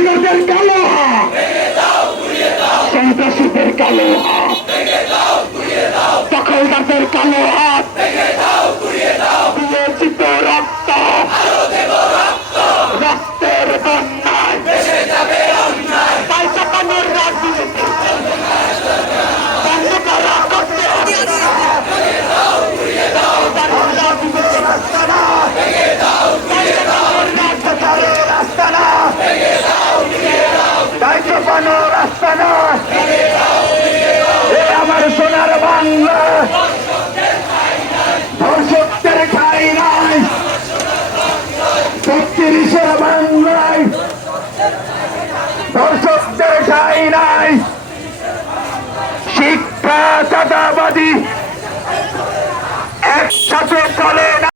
দখলদারদের কালো হাত, সন্ত্রাসীদের কালো হাত, দখলদারদের কালো হাত, দিয়েছি তো রক্ত, রক্তের বন্যায় তাই চাপানোর রাজনীতি বন্ধ করা করতে হবে। রাস্তা না, রাস্তা না, তাই চাপানোর রাস্তা না। এ আমার সোনার বাংলা, ধর্ষকদের ঠাঁই নাই, ৩৬-এর বাংলায় ধর্ষকদের ঠাঁই নাই। শিক্ষা চাঁদাবাদী